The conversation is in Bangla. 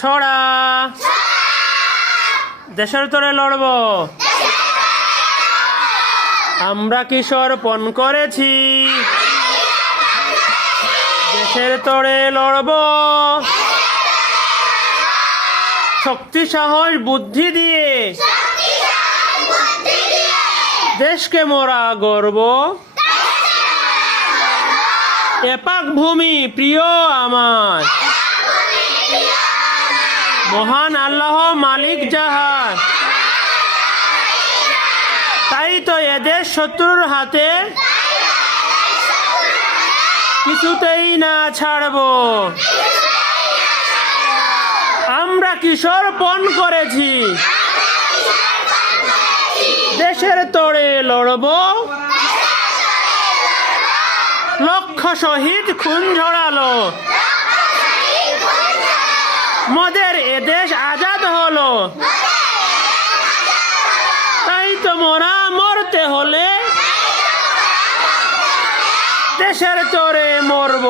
ছড়া দেশের তরে লড়ব। আমরা কিশোর পণ করেছি দেশের তরে লড়ব। শক্তি সাহস বুদ্ধি দিয়ে দেশকে মোরা গর্ব। এপাক ভূমি প্রিয় আমার, মহান আল্লাহ মালিক যাহার। তাই তো এদেশ শত্রুর হাতে কিছুতেই না ছাড়ব। আমরা কিশোর পণ করেছি দেশের তরে লড়ব। লক্ষ শহীদ খুন ঝরালো, মোদের এদেশ আজাদ হলো। তাই তো মোরা মরতে হলে দেশের তরে মরব।